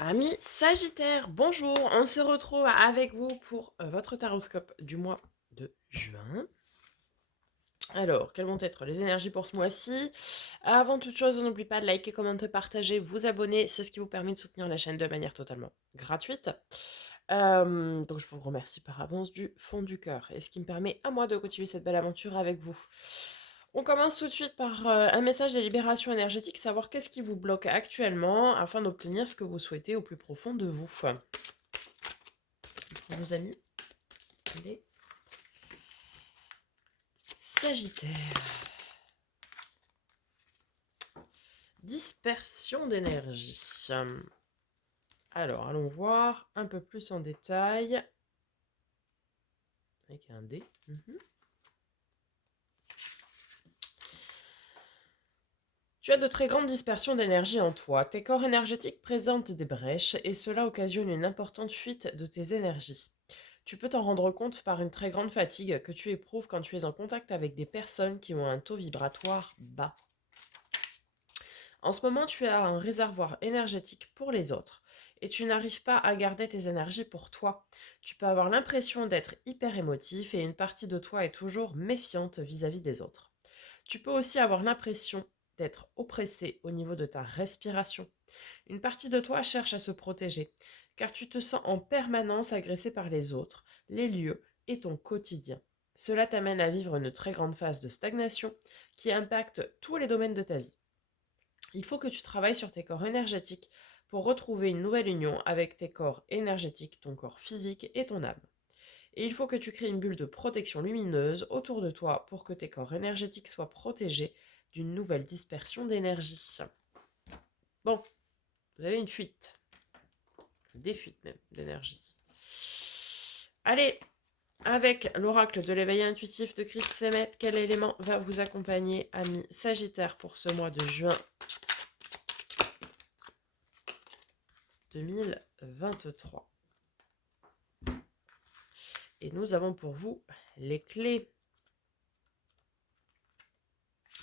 Amis Sagittaire, bonjour, on se retrouve avec vous pour votre taroscope du mois de juin. Alors, quelles vont être les énergies pour ce mois-ci? Avant toute chose, n'oubliez pas de liker, commenter, partager, vous abonner, c'est ce qui vous permet de soutenir la chaîne de manière totalement gratuite. Donc je vous remercie par avance du fond du cœur, et ce qui me permet à moi de continuer cette belle aventure avec vous. On commence tout de suite par un message de libération énergétique, savoir qu'est-ce qui vous bloque actuellement afin d'obtenir ce que vous souhaitez au plus profond de vous. Pour nos amis, les Sagittaires. Dispersion d'énergie. Alors, allons voir un peu plus en détail. Avec un dé. Tu as de très grandes dispersions d'énergie en toi. Tes corps énergétiques présentent des brèches et cela occasionne une importante fuite de tes énergies. Tu peux t'en rendre compte par une très grande fatigue que tu éprouves quand tu es en contact avec des personnes qui ont un taux vibratoire bas. En ce moment, tu as un réservoir énergétique pour les autres et tu n'arrives pas à garder tes énergies pour toi. Tu peux avoir l'impression d'être hyper émotif et une partie de toi est toujours méfiante vis-à-vis des autres. Tu peux aussi avoir l'impression d'être oppressé au niveau de ta respiration. Une partie de toi cherche à se protéger car tu te sens en permanence agressé par les autres, les lieux et ton quotidien. Cela t'amène à vivre une très grande phase de stagnation qui impacte tous les domaines de ta vie. Il faut que tu travailles sur tes corps énergétiques pour retrouver une nouvelle union avec tes corps énergétiques, ton corps physique et ton âme. Et il faut que tu crées une bulle de protection lumineuse autour de toi pour que tes corps énergétiques soient protégés d'une nouvelle dispersion d'énergie. Bon, vous avez une fuite, des fuites même d'énergie. Allez, avec l'oracle de l'éveil intuitif de Chris Semet, quel élément va vous accompagner, amis Sagittaire, pour ce mois de juin 2023? Et nous avons pour vous les clés.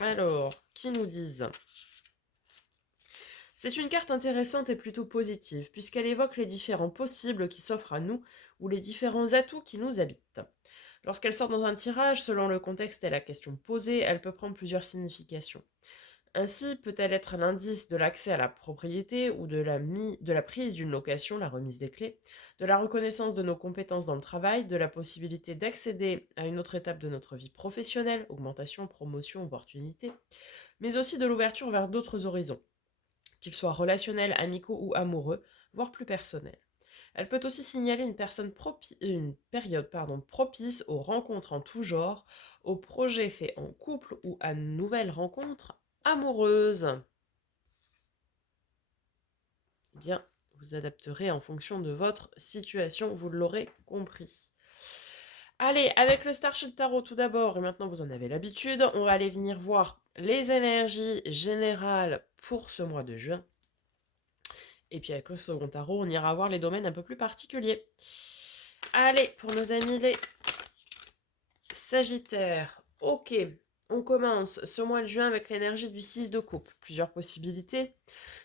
Alors, qui nous disent? C'est une carte intéressante et plutôt positive, puisqu'elle évoque les différents possibles qui s'offrent à nous ou les différents atouts qui nous habitent. Lorsqu'elle sort dans un tirage, selon le contexte et la question posée, elle peut prendre plusieurs significations. Ainsi peut-elle être l'indice de l'accès à la propriété ou de la prise d'une location, la remise des clés, de la reconnaissance de nos compétences dans le travail, de la possibilité d'accéder à une autre étape de notre vie professionnelle, augmentation, promotion, opportunité, mais aussi de l'ouverture vers d'autres horizons, qu'ils soient relationnels, amicaux ou amoureux, voire plus personnels. Elle peut aussi signaler une période propice aux rencontres en tout genre, aux projets faits en couple ou à nouvelles rencontres amoureuses. Eh bien, vous adapterez en fonction de votre situation, vous l'aurez compris. Allez, avec le Starship Tarot tout d'abord, et maintenant vous en avez l'habitude, on va aller venir voir les énergies générales pour ce mois de juin. Et puis avec le second tarot, on ira voir les domaines un peu plus particuliers. Allez, pour nos amis les Sagittaires. Ok, on commence ce mois de juin avec l'énergie du 6 de coupe. Plusieurs possibilités.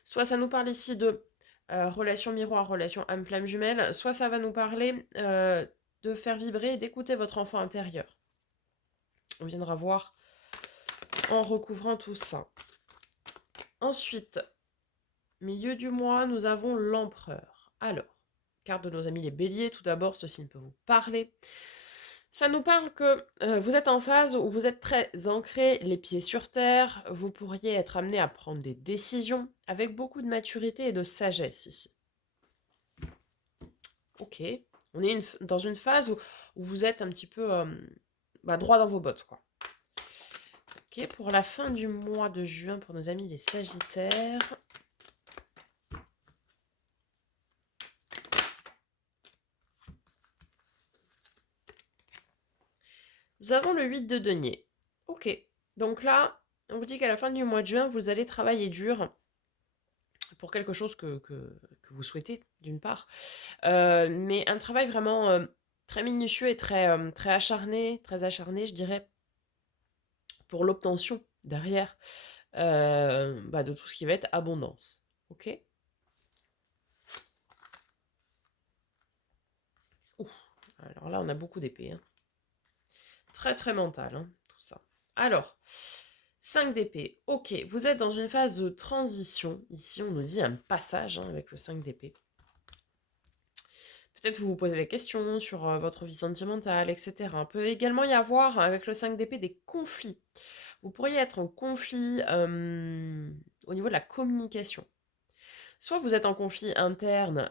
Soit ça nous parle ici de relation miroir, relation âme-flamme jumelle, soit ça va nous parler de faire vibrer et d'écouter votre enfant intérieur. On viendra voir en recouvrant tout ça. Ensuite, milieu du mois, nous avons l'empereur. Alors, carte de nos amis les béliers, tout d'abord, ceci ne peut vous parler. Ça nous parle que vous êtes en phase où vous êtes très ancré, les pieds sur terre, vous pourriez être amené à prendre des décisions avec beaucoup de maturité et de sagesse ici. Ok, on est dans une phase où vous êtes un petit peu droit dans vos bottes, quoi. Ok, pour la fin du mois de juin, pour nos amis les Sagittaires. Nous avons le 8 de denier. Ok, donc là, on vous dit qu'à la fin du mois de juin, vous allez travailler dur pour quelque chose que vous souhaitez, d'une part. Mais un travail vraiment très minutieux et très acharné, je dirais, pour l'obtention derrière de tout ce qui va être abondance. Ok. Alors là, on a beaucoup d'épées. Hein. Très, très mental, hein, tout ça. Alors, 5 d'épée. Ok, vous êtes dans une phase de transition. Ici, on nous dit un passage hein, avec le 5 d'épée. Peut-être vous vous posez des questions sur votre vie sentimentale, etc. Il peut également y avoir, avec le 5 d'épée, des conflits. Vous pourriez être en conflit au niveau de la communication. Soit vous êtes en conflit interne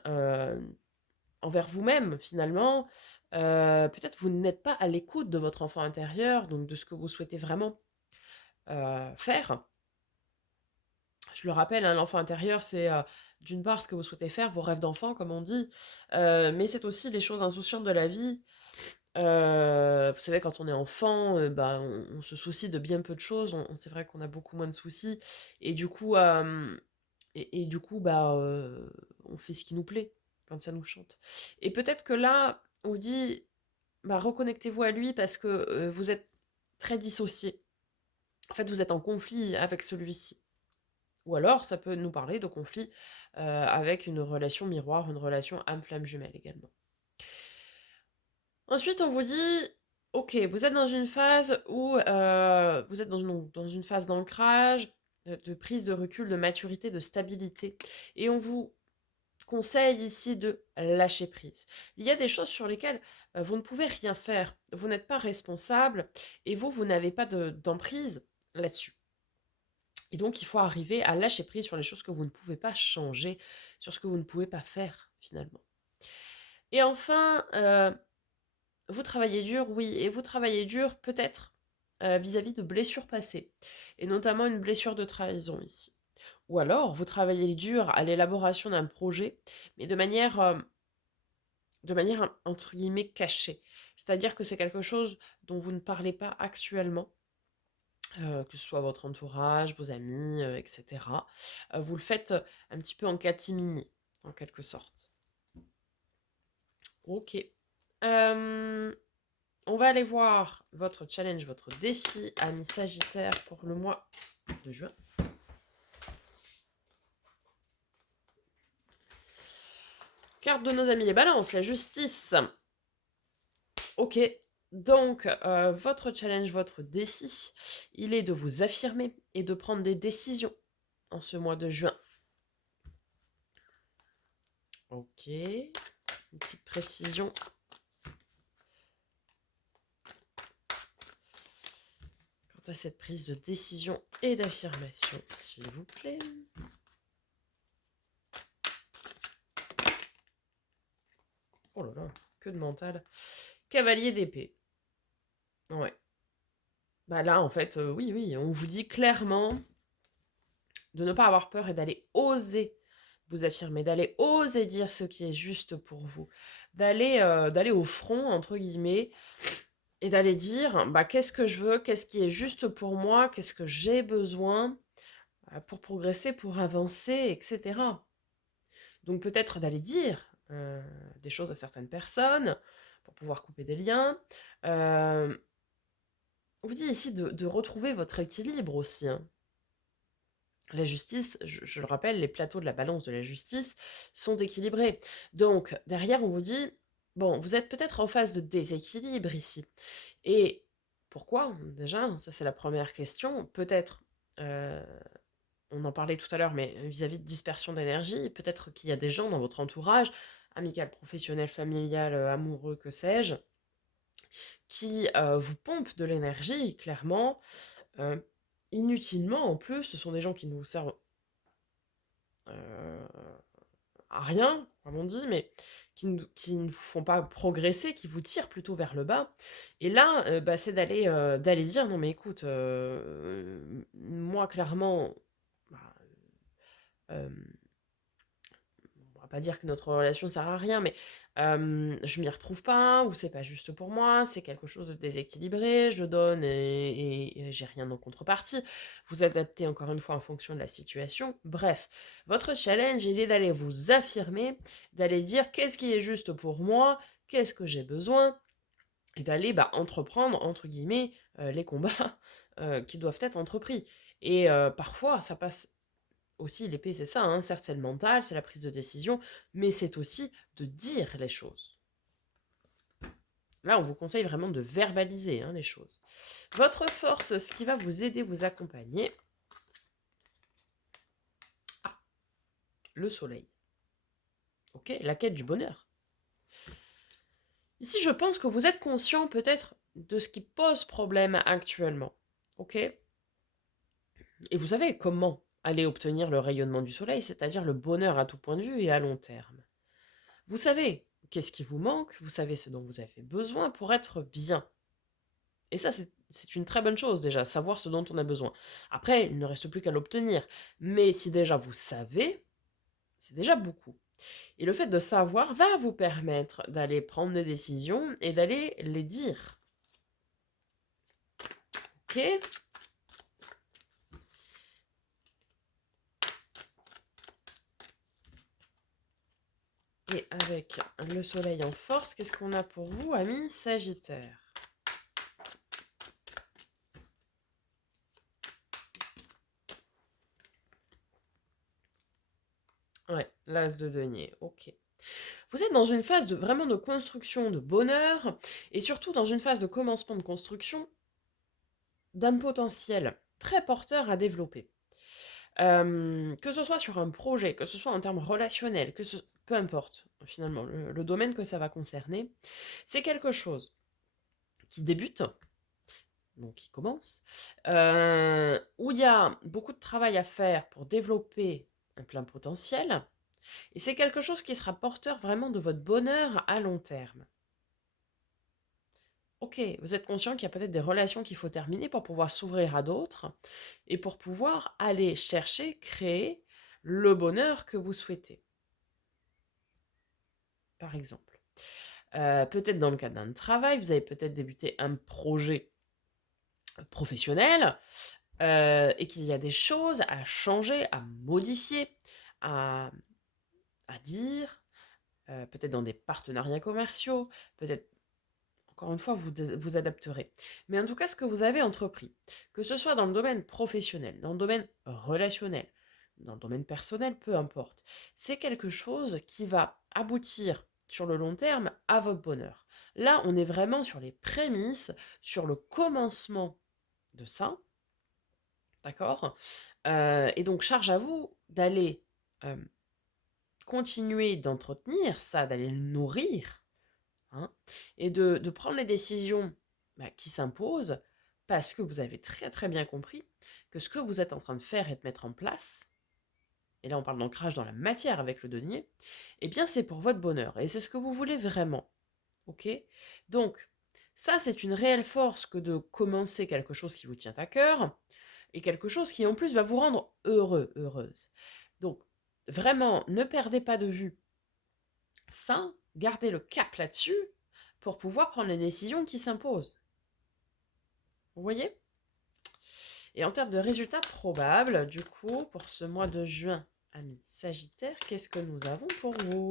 envers vous-même, finalement. Peut-être vous n'êtes pas à l'écoute de votre enfant intérieur, donc de ce que vous souhaitez vraiment faire. Je le rappelle, hein, l'enfant intérieur, c'est d'une part ce que vous souhaitez faire, vos rêves d'enfant, comme on dit, mais c'est aussi les choses insouciantes de la vie. Vous savez, quand on est enfant, bah, on se soucie de bien peu de choses. C'est vrai qu'on a beaucoup moins de soucis. Et du coup, bah, on fait ce qui nous plaît quand ça nous chante. Et peut-être que là, on vous dit, bah, reconnectez-vous à lui parce que vous êtes très dissocié. En fait, vous êtes en conflit avec celui-ci. Ou alors, ça peut nous parler de conflit avec une relation miroir, une relation âme-flamme jumelle également. Ensuite, on vous dit, ok, vous êtes dans une phase où vous êtes dans une phase d'ancrage, de prise de recul, de maturité, de stabilité. Et on vous conseille ici de lâcher prise. Il y a des choses sur lesquelles vous ne pouvez rien faire. Vous n'êtes pas responsable et vous n'avez pas d'emprise là-dessus. Et donc, il faut arriver à lâcher prise sur les choses que vous ne pouvez pas changer, sur ce que vous ne pouvez pas faire, finalement. Et enfin, vous travaillez dur, oui, et vous travaillez dur peut-être vis-à-vis de blessures passées, et notamment une blessure de trahison ici. Ou alors, vous travaillez dur à l'élaboration d'un projet, mais de manière entre guillemets cachée. C'est-à-dire que c'est quelque chose dont vous ne parlez pas actuellement, que ce soit votre entourage, vos amis, etc. Vous le faites un petit peu en catimini, en quelque sorte. Ok. On va aller voir votre challenge, votre défi, ami Sagittaire, pour le mois de juin. Carte de nos amis les balances, la justice. Ok, donc votre challenge, votre défi, il est de vous affirmer et de prendre des décisions en ce mois de juin. Ok, une petite précision. Quant à cette prise de décision et d'affirmation, s'il vous plaît. Oh là là, que de mental. Cavalier d'épée. Ouais. Bah là, en fait, oui, on vous dit clairement de ne pas avoir peur et d'aller oser vous affirmer, d'aller oser dire ce qui est juste pour vous, d'aller au front, entre guillemets, et d'aller dire, bah, qu'est-ce que je veux, qu'est-ce qui est juste pour moi, qu'est-ce que j'ai besoin pour progresser, pour avancer, etc. Donc peut-être d'aller dire des choses à certaines personnes, pour pouvoir couper des liens. On vous dit ici de retrouver votre équilibre aussi. Hein. La justice, je le rappelle, les plateaux de la balance de la justice sont équilibrés. Donc, derrière, on vous dit, bon, vous êtes peut-être en phase de déséquilibre ici. Et pourquoi? Déjà, ça c'est la première question. Peut-être, on en parlait tout à l'heure, mais vis-à-vis de dispersion d'énergie, peut-être qu'il y a des gens dans votre entourage, amical, professionnel, familial, amoureux, que sais-je, qui vous pompent de l'énergie, clairement, inutilement en plus. Ce sont des gens qui ne vous servent à rien, comme on dit, mais qui ne vous font pas progresser, qui vous tirent plutôt vers le bas. Et là, bah, c'est d'aller dire, non mais écoute, moi clairement, bah, euh, on va pas dire que notre relation sert à rien, mais je m'y retrouve pas, ou c'est pas juste pour moi, c'est quelque chose de déséquilibré, je donne et j'ai rien en contrepartie. Vous adaptez encore une fois en fonction de la situation. Bref, votre challenge, il est d'aller vous affirmer, d'aller dire qu'est-ce qui est juste pour moi, qu'est-ce que j'ai besoin, et d'aller bah, entreprendre, entre guillemets, les combats qui doivent être entrepris. Et parfois, ça passe aussi, l'épée, c'est ça, hein. Certes, c'est le mental, c'est la prise de décision, mais c'est aussi de dire les choses. Là, on vous conseille vraiment de verbaliser les choses. Votre force, ce qui va vous aider, vous accompagner. Ah, le soleil. Ok, la quête du bonheur. Ici, je pense que vous êtes conscient peut-être de ce qui pose problème actuellement. Ok? Et vous savez comment aller obtenir le rayonnement du soleil, c'est-à-dire le bonheur à tout point de vue et à long terme. Vous savez qu'est-ce qui vous manque, vous savez ce dont vous avez besoin pour être bien. Et ça, c'est une très bonne chose déjà, savoir ce dont on a besoin. Après, il ne reste plus qu'à l'obtenir. Mais si déjà vous savez, c'est déjà beaucoup. Et le fait de savoir va vous permettre d'aller prendre des décisions et d'aller les dire. Ok? Et avec le soleil en force, qu'est-ce qu'on a pour vous, amis Sagittaire? Ouais, l'as de denier, ok. Vous êtes dans une phase vraiment de construction, de bonheur, et surtout dans une phase de commencement de construction d'un potentiel très porteur à développer. Que ce soit sur un projet, que ce soit en termes relationnels, peu importe finalement le domaine que ça va concerner, c'est quelque chose qui débute, donc qui commence, où il y a beaucoup de travail à faire pour développer un plein potentiel, et c'est quelque chose qui sera porteur vraiment de votre bonheur à long terme. Ok, vous êtes conscient qu'il y a peut-être des relations qu'il faut terminer pour pouvoir s'ouvrir à d'autres et pour pouvoir aller chercher, créer le bonheur que vous souhaitez, par exemple. Peut-être dans le cadre d'un travail, vous avez peut-être débuté un projet professionnel et qu'il y a des choses à changer, à modifier, à, à dire, peut-être dans des partenariats commerciaux, peut-être, encore une fois, vous adapterez. Mais en tout cas, ce que vous avez entrepris, que ce soit dans le domaine professionnel, dans le domaine relationnel, dans le domaine personnel, peu importe, c'est quelque chose qui va aboutir sur le long terme à votre bonheur. Là, on est vraiment sur les prémices, sur le commencement de ça, d'accord? Et donc, charge à vous d'aller euh, continuer d'entretenir ça, d'aller le nourrir, hein, et de prendre les décisions qui s'imposent parce que vous avez très très bien compris que ce que vous êtes en train de faire et de mettre en place, et là on parle d'ancrage dans la matière avec le denier, eh bien c'est pour votre bonheur et c'est ce que vous voulez vraiment. Ok? Donc, ça c'est une réelle force que de commencer quelque chose qui vous tient à cœur et quelque chose qui en plus va vous rendre heureux, heureuse. Donc, vraiment, ne perdez pas de vue ça, gardez le cap là-dessus pour pouvoir prendre les décisions qui s'imposent. Vous voyez? Et en termes de résultats probables, du coup, pour ce mois de juin, amis Sagittaire, qu'est-ce que nous avons pour vous?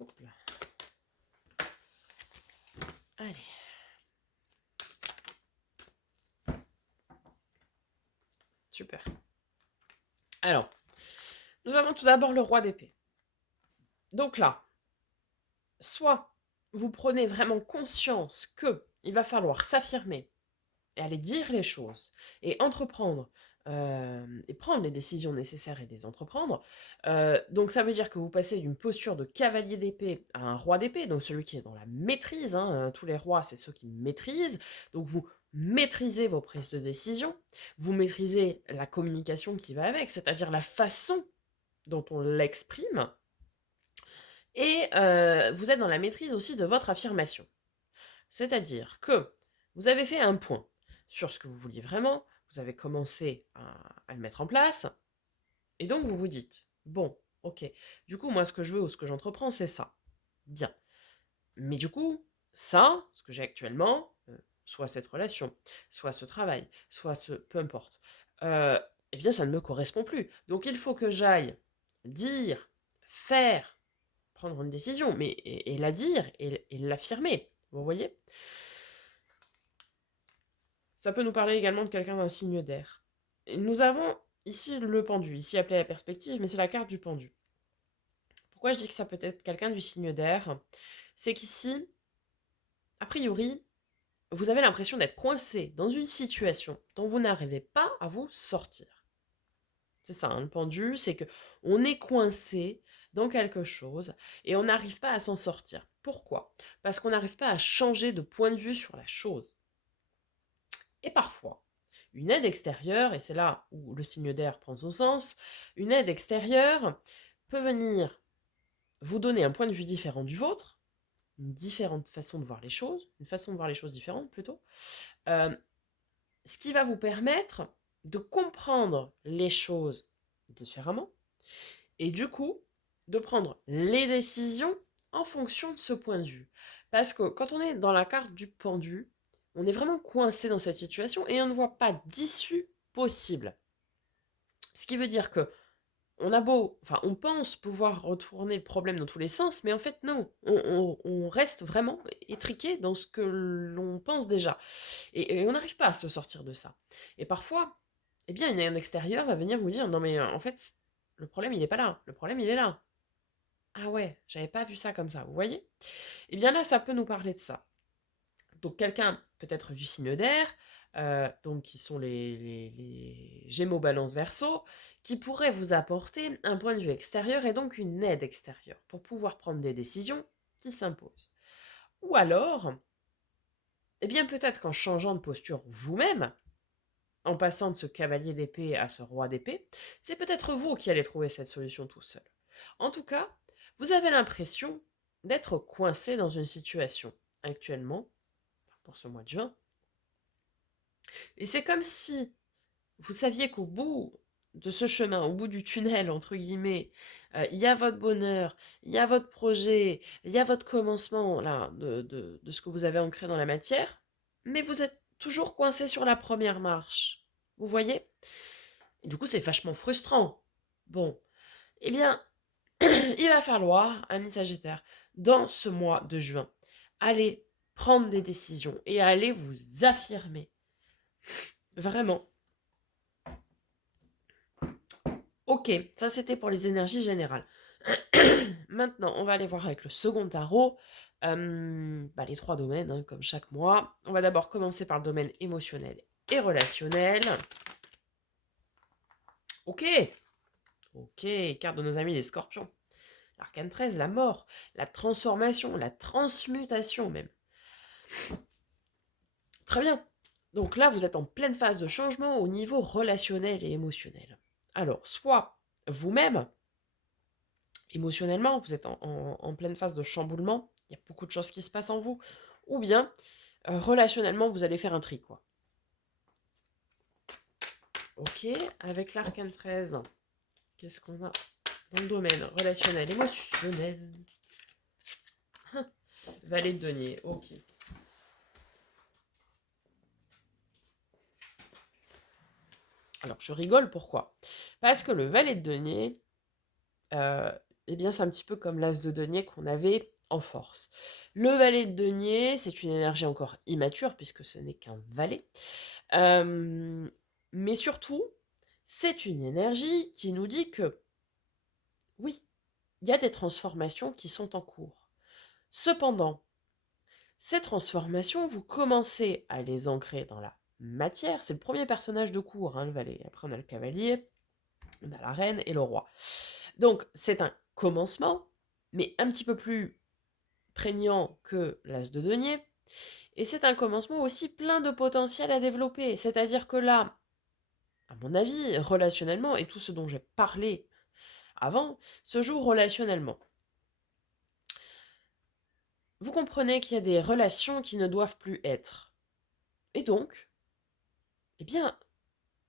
Hop là. Allez. Super. Alors, nous avons tout d'abord le roi d'épée. Donc là, soit vous prenez vraiment conscience que il va falloir s'affirmer et aller dire les choses et entreprendre et prendre les décisions nécessaires et les entreprendre. Donc ça veut dire que vous passez d'une posture de cavalier d'épée à un roi d'épée, donc celui qui est dans la maîtrise, hein, tous les rois c'est ceux qui maîtrisent, donc vous maîtrisez vos prises de décision, vous maîtrisez la communication qui va avec, c'est-à-dire la façon dont on l'exprime, et vous êtes dans la maîtrise aussi de votre affirmation. C'est-à-dire que vous avez fait un point sur ce que vous vouliez vraiment, vous avez commencé à le mettre en place, et donc vous vous dites, bon, ok, du coup, moi, ce que je veux ou ce que j'entreprends, c'est ça. Bien. Mais du coup, ça, ce que j'ai actuellement, soit cette relation, soit ce travail, soit ce... peu importe, eh bien, ça ne me correspond plus. Donc, il faut que j'aille dire, faire, prendre une décision, mais et la dire et l'affirmer. Vous voyez? Ça peut nous parler également de quelqu'un d'un signe d'air. Et nous avons ici le pendu, ici appelé la perspective, mais c'est la carte du pendu. Pourquoi je dis que ça peut être quelqu'un du signe d'air? C'est qu'ici, a priori, vous avez l'impression d'être coincé dans une situation dont vous n'arrivez pas à vous sortir. C'est ça, hein, le pendu, c'est que on est coincé dans quelque chose et on n'arrive pas à s'en sortir. Pourquoi? Parce qu'on n'arrive pas à changer de point de vue sur la chose. Et parfois, une aide extérieure, et c'est là où le signe d'air prend son sens, une aide extérieure peut venir vous donner un point de vue différent du vôtre, une différente façon de voir les choses, une façon de voir les choses différente plutôt, euh, ce qui va vous permettre de comprendre les choses différemment et du coup de prendre les décisions en fonction de ce point de vue. Parce que quand on est dans la carte du pendu, on est vraiment coincé dans cette situation et on ne voit pas d'issue possible. Ce qui veut dire que on pense pouvoir retourner le problème dans tous les sens, mais en fait non, on reste vraiment étriqué dans ce que l'on pense déjà. Et on n'arrive pas à se sortir de ça. Et parfois, eh bien, une aide extérieure va venir vous dire, non mais en fait, le problème il n'est pas là, le problème il est là. Ah ouais, j'avais pas vu ça comme ça, vous voyez? Eh bien là, ça peut nous parler de ça. Donc quelqu'un peut-être du signe d'air, donc qui sont les Gémeaux, Balance, Verseau, qui pourrait vous apporter un point de vue extérieur et donc une aide extérieure pour pouvoir prendre des décisions qui s'imposent. Ou alors, eh bien peut-être qu'en changeant de posture vous-même, en passant de ce cavalier d'épée à ce roi d'épée, c'est peut-être vous qui allez trouver cette solution tout seul. En tout cas, vous avez l'impression d'être coincé dans une situation actuellement, pour ce mois de juin, et c'est comme si vous saviez qu'au bout de ce chemin, au bout du tunnel, entre guillemets, il y a votre bonheur, il y a votre projet, il y a votre commencement là, de ce que vous avez ancré dans la matière, mais vous êtes toujours coincé sur la première marche. Vous voyez? Et du coup, c'est vachement frustrant. Bon, eh bien, il va falloir, amis Sagittaire, dans ce mois de juin, aller prendre des décisions et aller vous affirmer. Vraiment. Ok, ça c'était pour les énergies générales. Maintenant, on va aller voir avec le second tarot les 3 domaines, hein, comme chaque mois. On va d'abord commencer par le domaine émotionnel et relationnel. Ok, carte de nos amis les scorpions. L'arcane 13, la mort, la transformation, la transmutation même. Très bien. Donc là, vous êtes en pleine phase de changement au niveau relationnel et émotionnel. Alors, soit vous-même, émotionnellement, vous êtes en pleine phase de chamboulement, il y a beaucoup de choses qui se passent en vous, ou bien relationnellement, vous allez faire un tri, quoi. Ok, avec l'arcane 13, qu'est-ce qu'on a dans le domaine relationnel, émotionnel? Valet de denier, ok. Alors, je rigole, pourquoi? Parce que le valet de denier, eh bien, c'est un petit peu comme l'as de denier qu'on avait en force. Le valet de denier, c'est une énergie encore immature, puisque ce n'est qu'un valet. Mais surtout, c'est une énergie qui nous dit que, oui, il y a des transformations qui sont en cours. Cependant, ces transformations, vous commencez à les ancrer dans la matière. C'est le premier personnage de cours, hein, le valet. Après, on a le cavalier, on a la reine et le roi. Donc, c'est un commencement, mais un petit peu plus prégnant que l'as de denier. Et c'est un commencement aussi plein de potentiel à développer. C'est-à-dire que là, à mon avis, relationnellement, et tout ce dont j'ai parlé avant, se joue relationnellement. Vous comprenez qu'il y a des relations qui ne doivent plus être. Et donc, eh bien,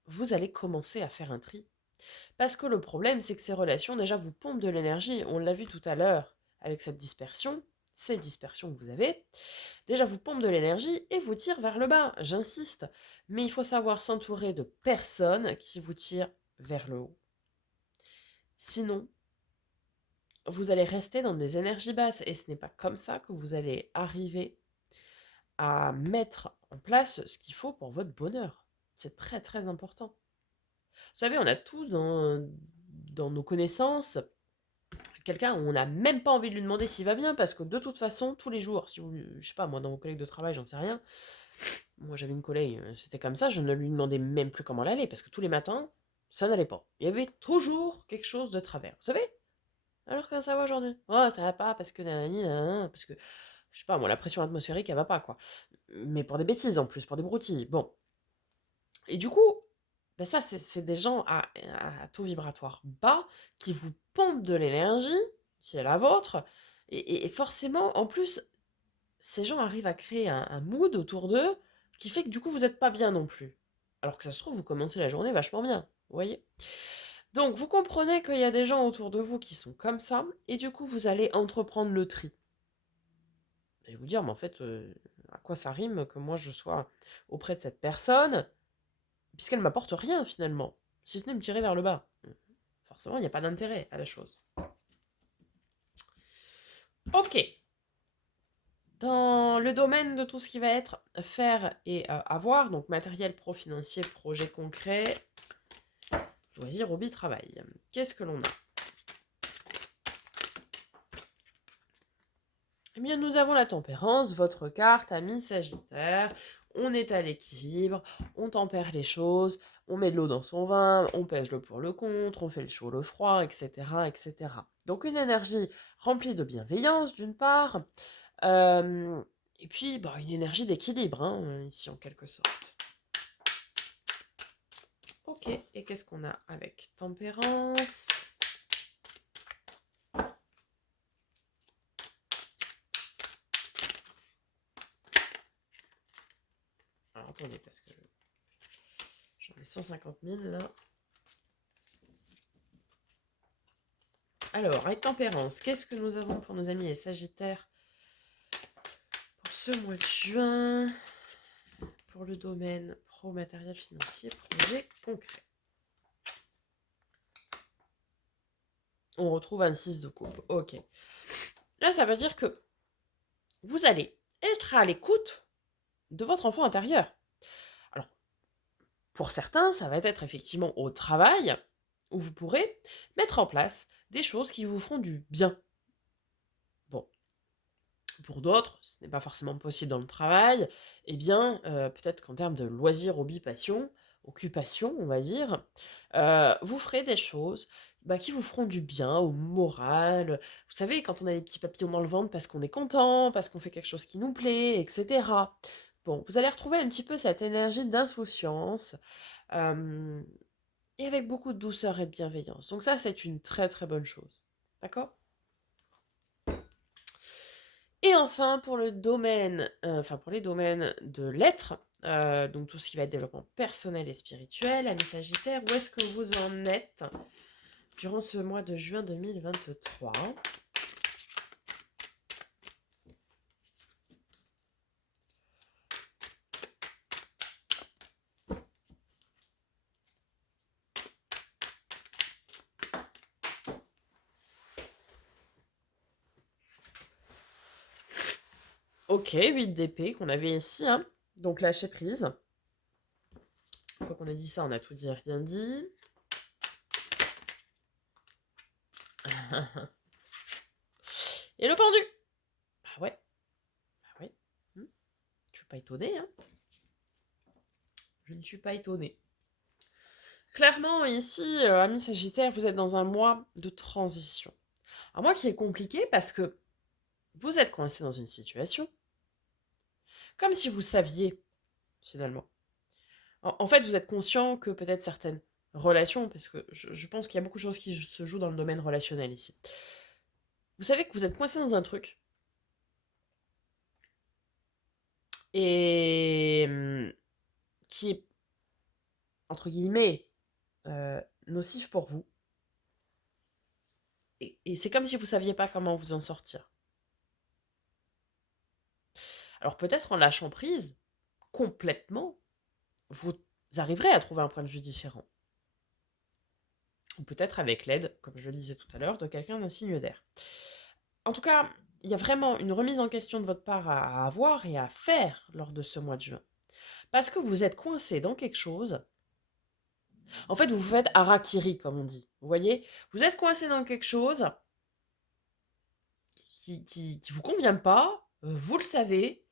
vous allez commencer à faire un tri. Parce que le problème, c'est que ces relations, déjà, vous pompent de l'énergie. On l'a vu tout à l'heure avec cette dispersion, ces dispersions que vous avez. Déjà, vous pompent de l'énergie et vous tirent vers le bas. J'insiste. Mais il faut savoir s'entourer de personnes qui vous tirent vers le haut. Sinon, vous allez rester dans des énergies basses et ce n'est pas comme ça que vous allez arriver à mettre en place ce qu'il faut pour votre bonheur. C'est très très important. Vous savez, on a tous dans nos connaissances quelqu'un où on n'a même pas envie de lui demander s'il va bien parce que de toute façon, tous les jours, si vous, je sais pas, moi dans vos collègues de travail, j'en sais rien. Moi j'avais une collègue, c'était comme ça, je ne lui demandais même plus comment elle allait parce que tous les matins, ça n'allait pas. Il y avait toujours quelque chose de travers. Vous savez? Alors comment ça va aujourd'hui? Oh, ça va pas parce que nanani, nanana, parce que je sais pas, moi la pression atmosphérique elle va pas quoi. Mais pour des bêtises en plus, pour des broutilles. Bon. Et du coup, ben ça c'est des gens à taux vibratoire bas qui vous pompent de l'énergie qui est la vôtre. Et forcément, en plus, ces gens arrivent à créer un mood autour d'eux qui fait que du coup vous n'êtes pas bien non plus. Alors que ça se trouve, vous commencez la journée vachement bien. Vous voyez? Donc vous comprenez qu'il y a des gens autour de vous qui sont comme ça, et du coup vous allez entreprendre le tri. Vous allez vous dire, mais en fait, à quoi ça rime que moi je sois auprès de cette personne, puisqu'elle m'apporte rien finalement, si ce n'est me tirer vers le bas. Forcément, il n'y a pas d'intérêt à la chose. Ok. Dans le domaine de tout ce qui va être faire et avoir, donc matériel pro financier, projet concret, loisir, hobby, travail. Qu'est-ce que l'on a? Eh bien, nous avons la tempérance, votre carte, ami Sagittaire. On est à l'équilibre, on tempère les choses, on met de l'eau dans son vin, on pèse le pour le contre, on fait le chaud, le froid, etc., etc. Donc une énergie remplie de bienveillance d'une part, euh, et puis bah, une énergie d'équilibre, hein, ici en quelque sorte. Ok, et qu'est-ce qu'on a avec tempérance? Alors attendez, parce que j'en ai 150 000 là. Alors, avec tempérance, qu'est-ce que nous avons pour nos amis les Sagittaires pour ce mois de juin? Pour le domaine pro, matériel financier, projet concret. On retrouve un 6 de coupe. Ok. Là, ça veut dire que vous allez être à l'écoute de votre enfant intérieur. Alors, pour certains, ça va être effectivement au travail où vous pourrez mettre en place des choses qui vous feront du bien. Bon, pour d'autres, ce n'est pas forcément possible dans le travail, eh bien, peut-être qu'en termes de loisirs, hobby, passion, occupation, on va dire, vous ferez des choses qui vous feront du bien au moral. Vous savez, quand on a des petits papillons dans le ventre parce qu'on est content, parce qu'on fait quelque chose qui nous plaît, etc. Bon, vous allez retrouver un petit peu cette énergie d'insouciance, euh, et avec beaucoup de douceur et de bienveillance. Donc ça, c'est une très très bonne chose. D'accord? Et enfin, pour le domaine, pour les domaines de l'être, donc tout ce qui va être développement personnel et spirituel, amis Sagittaire, où est-ce que vous en êtes durant ce mois de juin 2023? Ok, 8 d'épée qu'on avait ici, hein. Donc lâcher prise. Une fois qu'on a dit ça, on a tout dit, rien dit. Et le pendu. Bah ouais. Bah ouais. Je suis pas étonnée, hein. Je ne suis pas étonnée. Clairement, ici, amis Sagittaire, vous êtes dans un mois de transition. Un mois qui est compliqué parce que vous êtes coincé dans une situation, comme si vous saviez, finalement. En fait, vous êtes conscient que peut-être certaines relations, parce que je pense qu'il y a beaucoup de choses qui se jouent dans le domaine relationnel ici. Vous savez que vous êtes coincé dans un truc, et qui est, entre guillemets, nocif pour vous. Et c'est comme si vous ne saviez pas comment vous en sortir. Alors peut-être en lâchant prise, complètement, vous arriverez à trouver un point de vue différent. Ou peut-être avec l'aide, comme je le disais tout à l'heure, de quelqu'un d'un signe d'air. En tout cas, il y a vraiment une remise en question de votre part à avoir et à faire lors de ce mois de juin. Parce que vous êtes coincé dans quelque chose. En fait, vous vous faites harakiri, comme on dit. Vous voyez? Vous êtes coincé dans quelque chose qui vous convient pas, vous le savez,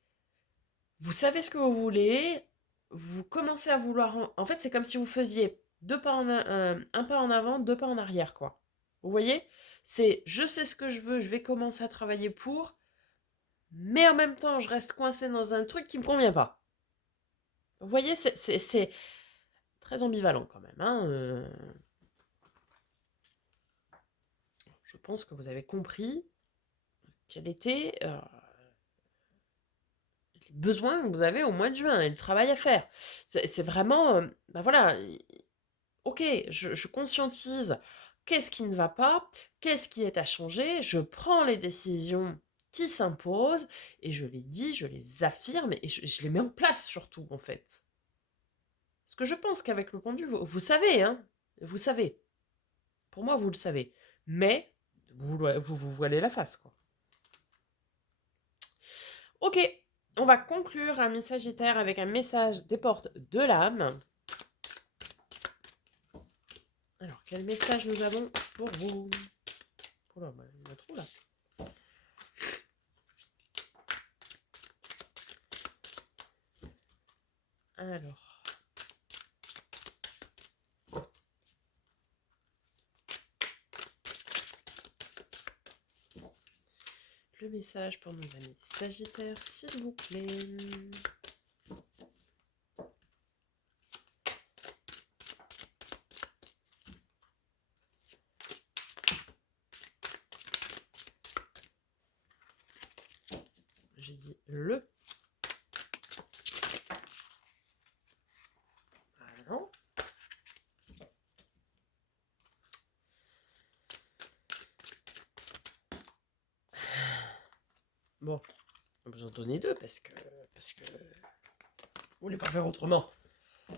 vous savez ce que vous voulez, vous commencez à vouloir... En fait, c'est comme si vous faisiez un pas en avant, deux pas en arrière, quoi. Vous voyez? C'est je sais ce que je veux, je vais commencer à travailler pour, mais en même temps, je reste coincé dans un truc qui me convient pas. Vous voyez, c'est très ambivalent quand même. Hein, je pense que vous avez compris quels étaient les besoins que vous avez au mois de juin et le travail à faire. C'est vraiment, ben voilà, ok, je conscientise qu'est-ce qui ne va pas, qu'est-ce qui est à changer, je prends les décisions qui s'imposent et je les dis, je les affirme et je les mets en place surtout en fait. Parce que je pense qu'avec le pendu, vous savez, hein, vous savez. Pour moi, vous le savez. Mais vous voilez la face, quoi. Ok, on va conclure un Sagittaire avec un message des portes de l'âme. Alors, quel message nous avons pour vous? Oh là, il y a trop là. Alors. Le message pour nos amis Sagittaires, s'il vous plaît. J'ai dit le. Alors. Bon, on va vous en donner deux parce que vous voulez pas faire autrement. Vous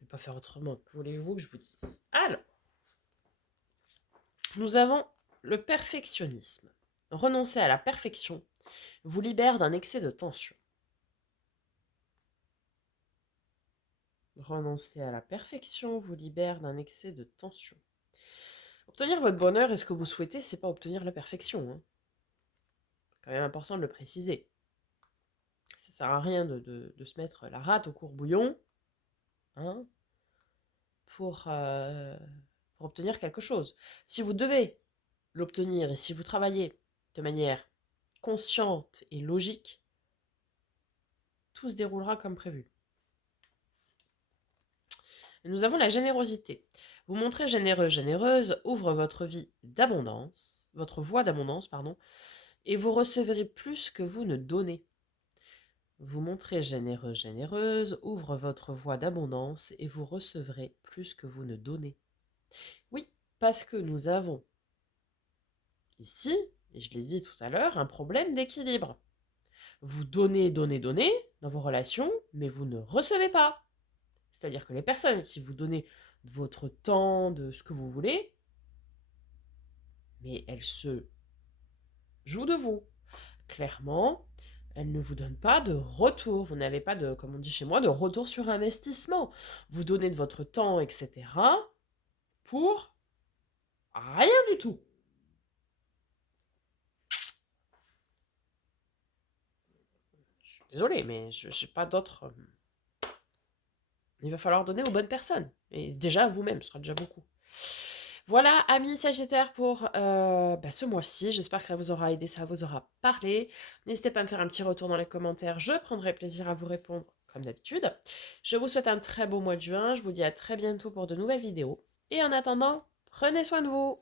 voulez pas faire autrement. Que voulez-vous que je vous dise? Alors, nous avons le perfectionnisme. Renoncer à la perfection vous libère d'un excès de tension. Renoncer à la perfection vous libère d'un excès de tension. Obtenir votre bonheur et ce que vous souhaitez, c'est pas obtenir la perfection. Hein. C'est quand même important de le préciser. Ça sert à rien de se mettre la rate au courbouillon hein, pour obtenir quelque chose. Si vous devez l'obtenir et si vous travaillez de manière consciente et logique, tout se déroulera comme prévu. Et nous avons la générosité. Vous montrez généreux, généreuse, ouvre votre vie d'abondance, votre voie d'abondance, pardon, et vous recevrez plus que vous ne donnez. Vous montrez généreux, généreuse, ouvre votre voie d'abondance et vous recevrez plus que vous ne donnez. Oui, parce que nous avons ici, et je l'ai dit tout à l'heure, un problème d'équilibre. Vous donnez, donnez, donnez dans vos relations, mais vous ne recevez pas. C'est-à-dire que les personnes qui vous donnent de votre temps, de ce que vous voulez, mais elles se jouent de vous. Clairement, elles ne vous donnent pas de retour. Vous n'avez pas de, comme on dit chez moi, de retour sur investissement. Vous donnez de votre temps, etc. pour rien du tout. Je suis désolée, mais je n'ai pas d'autre... Il va falloir donner aux bonnes personnes. Et déjà à vous-même, ce sera déjà beaucoup. Voilà, amis Sagittaires, pour ce mois-ci. J'espère que ça vous aura aidé, ça vous aura parlé. N'hésitez pas à me faire un petit retour dans les commentaires. Je prendrai plaisir à vous répondre comme d'habitude. Je vous souhaite un très beau mois de juin. Je vous dis à très bientôt pour de nouvelles vidéos. Et en attendant, prenez soin de vous.